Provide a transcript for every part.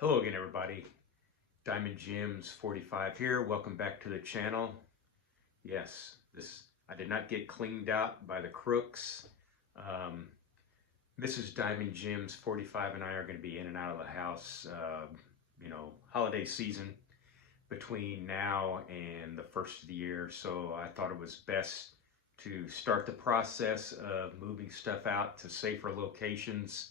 Hello again, everybody. Diamond Jim's 45 here. Welcome back to the channel. Yes, I did not get cleaned out by the crooks. Mrs. Diamond Jim's 45 and I are going to be in and out of the house, holiday season between now and the first of the year. So I thought it was best to start the process of moving stuff out to safer locations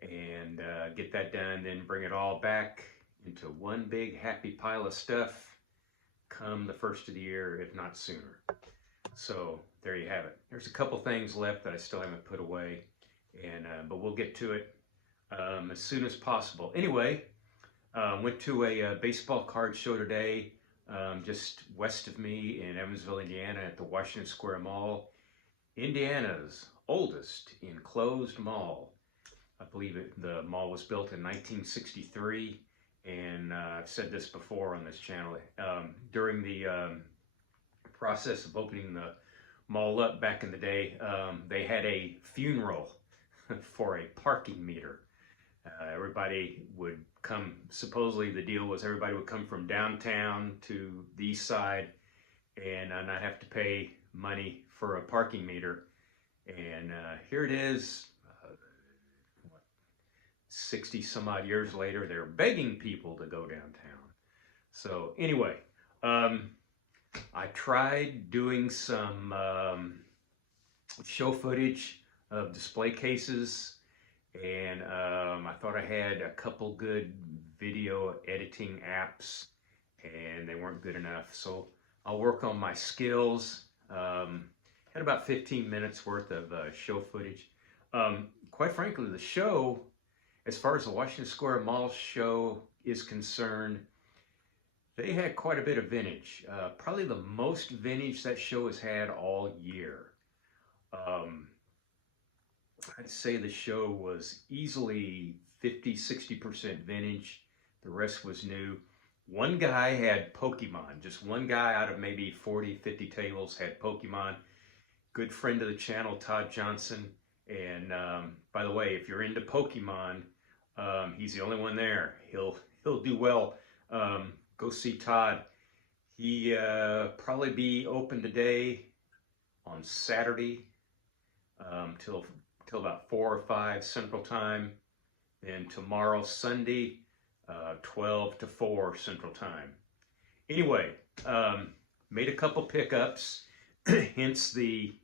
and get that done, then bring it all back into one big happy pile of stuff come the first of the year, if not sooner. So there you have it. There's a couple things left that I still haven't put away, and but we'll get to it as soon as possible. Anyway, went to a baseball card show today, just west of me in Evansville, Indiana, at the Washington Square Mall, Indiana's oldest enclosed mall. I believe the mall was built in 1963, and I've said this before on this channel. During the process of opening the mall up back in the day, they had a funeral for a parking meter. Everybody would come, supposedly the deal was everybody would come from downtown to the east side and not have to pay money for a parking meter. And here it is. 60 some odd years later, they're begging people to go downtown. So anyway, I tried doing some show footage of display cases, and I thought I had a couple good video editing apps, and they weren't good enough. So I'll work on my skills. Had about 15 minutes worth of show footage. Quite frankly, the show, as far as the Washington Square Mall show is concerned, they had quite a bit of vintage. Probably the most vintage that show has had all year. I'd say the show was easily 50-60% vintage. The rest was new. One guy had Pokemon. Just one guy out of maybe 40-50 tables had Pokemon. Good friend of the channel, Todd Johnson. And by the way, if you're into Pokemon, he's the only one there. He'll do well. Go see Todd. He probably be open today on Saturday till about 4 or 5 Central Time, and tomorrow Sunday 12 to 4 Central Time. Anyway, made a couple pickups, hence the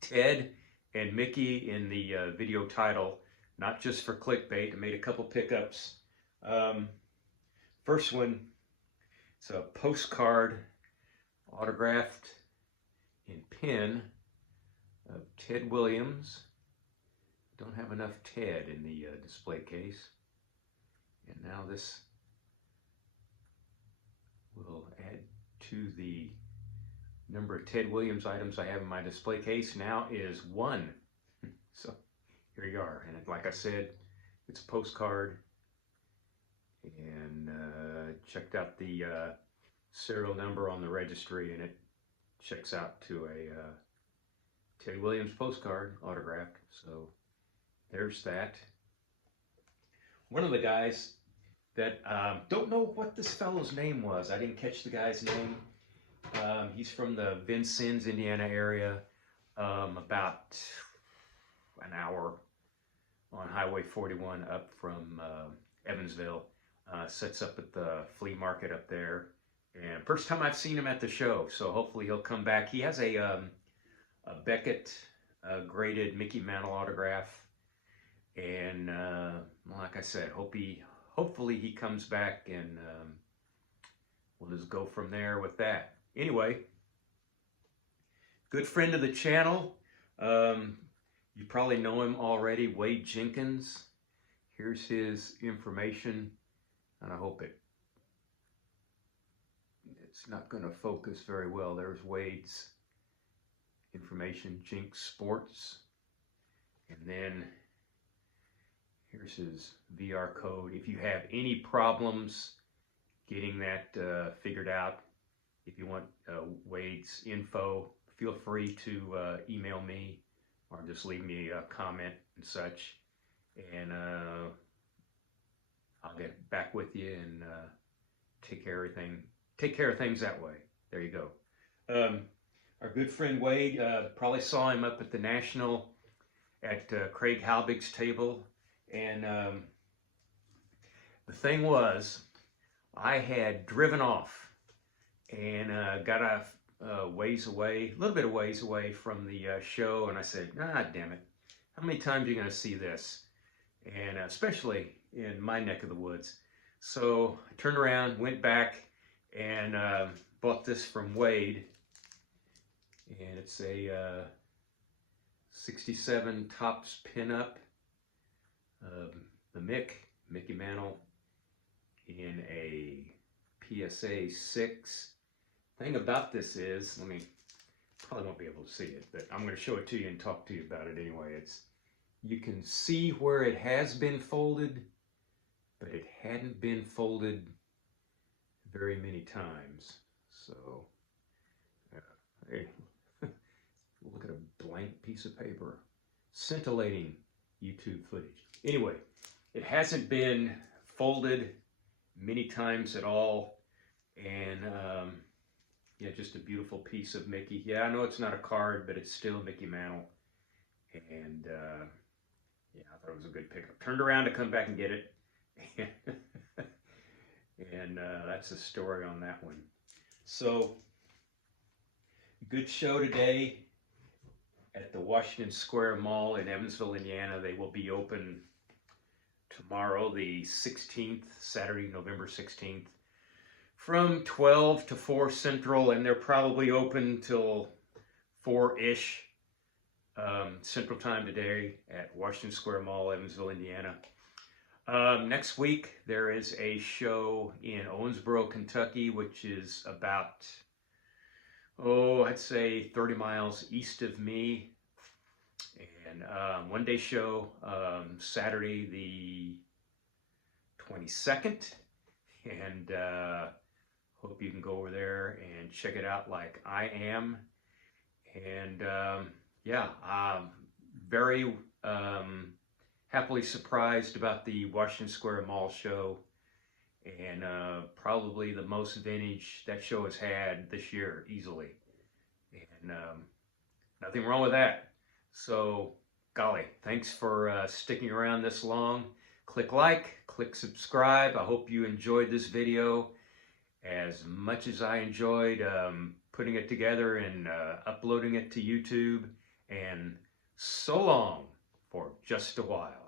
Ted and Mickey in the video title. Not just for clickbait. I made a couple pickups. First one, it's a postcard autographed in pen of Ted Williams. Don't have enough Ted in the display case. And now this will add to the number of Ted Williams items I have in my display case. Now is 1. So here you are, and like I said, it's a postcard, and checked out the serial number on the registry, and it checks out to a Ted Williams postcard, autographed. So there's that. One of the guys that don't know what this fellow's name was. I didn't catch the guy's name. He's from the Vincennes, Indiana area, about an hour on Highway 41 up from Evansville. Sets up at the flea market up there, and first time I've seen him at the show, so hopefully he'll come back. He has a Beckett graded Mickey Mantle autograph, and like I said, hopefully he comes back, and we'll just go from there with that. Anyway, good friend of the channel. You probably know him already, Wade Jenkins. Here's his information, and I hope it's not going to focus very well. There's Wade's information, Jinx Sports. And then here's his VR code. If you have any problems getting that figured out, if you want Wade's info, feel free to email me, or just leave me a comment and such, and I'll I'll get back with you and take care of things that way. There you go. Our good friend Wade, probably saw him up at the National at Craig Halbig's table, and the thing was, I had driven off and got a ways away, a little bit of ways away from the show, and I said, ah, damn it, how many times are you going to see this? And especially in my neck of the woods. So I turned around, went back, and bought this from Wade, and it's a 67 Topps pinup, the Mickey Mantle in a PSA 6. Thing about this is, probably won't be able to see it, but I'm going to show it to you and talk to you about it anyway. You can see where it has been folded, but it hadn't been folded very many times. So, hey, look at a blank piece of paper, scintillating YouTube footage. Anyway, it hasn't been folded many times at all, and yeah, just a beautiful piece of Mickey. Yeah, I know it's not a card, but it's still Mickey Mantle, and yeah, I thought it was a good pickup. Turned around to come back and get it, and that's the story on that one. So, good show today at the Washington Square Mall in Evansville, Indiana. They will be open tomorrow, the 16th, Saturday, November 16th, from 12 to 4 Central, and they're probably open till 4-ish Central Time today at Washington Square Mall, Evansville, Indiana. Next week, there is a show in Owensboro, Kentucky, which is about, I'd say 30 miles east of me. And one-day show, Saturday the 22nd. And hope you can go over there and check it out like I am. And yeah, I'm very happily surprised about the Washington Square Mall show, and probably the most vintage that show has had this year, easily. And nothing wrong with that. So, golly, thanks for sticking around this long. Click like, click subscribe. I hope you enjoyed this video as much as I enjoyed putting it together and uploading it to YouTube. And so long for just a while.